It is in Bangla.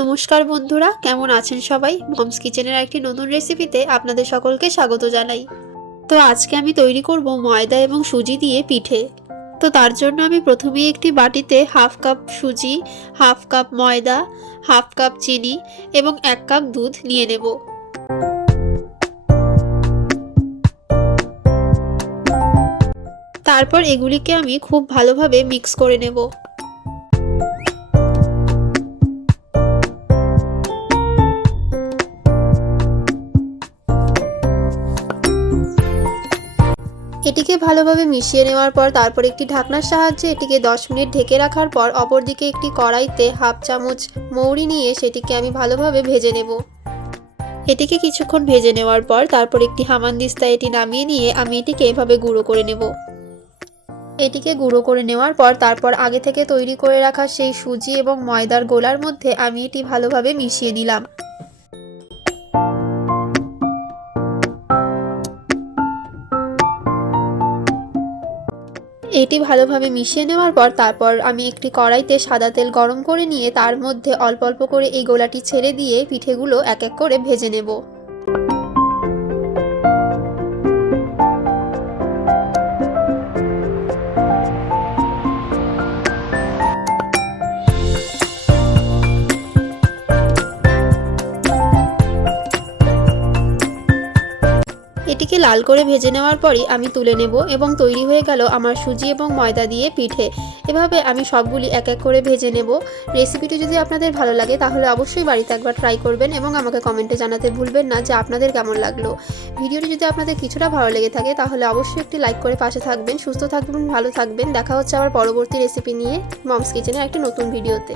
নমস্কার বন্ধুরা, কেমন আছেন সবাই? মমস কিচেনের একটি নতুন রেসিপিতে আপনাদের সকলকে স্বাগত জানাই। তো আজকে আমি তৈরি করব ময়দা এবং সুজি দিয়ে পিঠে। তো তার জন্য আমি প্রথমেই একটি বাটিতে হাফ কাপ সুজি, হাফ কাপ ময়দা, হাফ কাপ চিনি এবং 1 কাপ দুধ নিয়ে নেব। তারপর এগুলিকে আমি খুব ভালোভাবে মিক্স করে নেব। এটিকে ভালোভাবে মিশিয়ে নেওয়ার পর তারপর একটি ঢাকনার সাহায্যে এটিকে 10 মিনিট ঢেকে রাখার পর অপরদিকে একটি কড়াইতে হাফ চামচ মৌরি নিয়ে সেটিকে আমি ভালোভাবে ভেজে নেব। এটিকে কিছুক্ষণ ভেজে নেওয়ার পর তারপর একটি হামানদিস্তায় এটি নামিয়ে নিয়ে আমি এটিকে এভাবে গুঁড়ো করে নেব। এটিকে গুঁড়ো করে নেওয়ার পর তারপর আগে থেকে তৈরি করে রাখা সেই সুজি এবং ময়দার গোলার মধ্যে আমি এটি ভালোভাবে মিশিয়ে নিলাম। এটি ভালোভাবে মিশিয়ে নেওয়ার পর তারপর আমি একটি কড়াইতে সাদা তেল গরম করে নিয়ে তার মধ্যে অল্প অল্প করে এই গোলাটি ছেড়ে দিয়ে পিঠেগুলো এক এক করে ভেজে নেব। এটিকে লাল করে ভেজে নেওয়ার পরই আমি তুলে নেব এবং তৈরি হয়ে গেল আমার সুজি এবং ময়দা দিয়ে পিঠে। এভাবে আমি সবগুলি এক এক করে ভেজে নেব। রেসিপিটি যদি আপনাদের ভালো লাগে তাহলে অবশ্যই বাড়িতে একবার ট্রাই করবেন এবং আমাকে কমেন্টে জানাতে ভুলবেন না যে আপনাদের কেমন লাগলো। ভিডিওটি যদি আপনাদের কিছুটা ভালো লেগে থাকে তাহলে অবশ্যই একটি লাইক করে পাশে থাকবেন। সুস্থ থাকবেন, ভালো থাকবেন। দেখা হচ্ছে আবার পরবর্তী রেসিপি নিয়ে মমস কিচেনের একটি নতুন ভিডিওতে।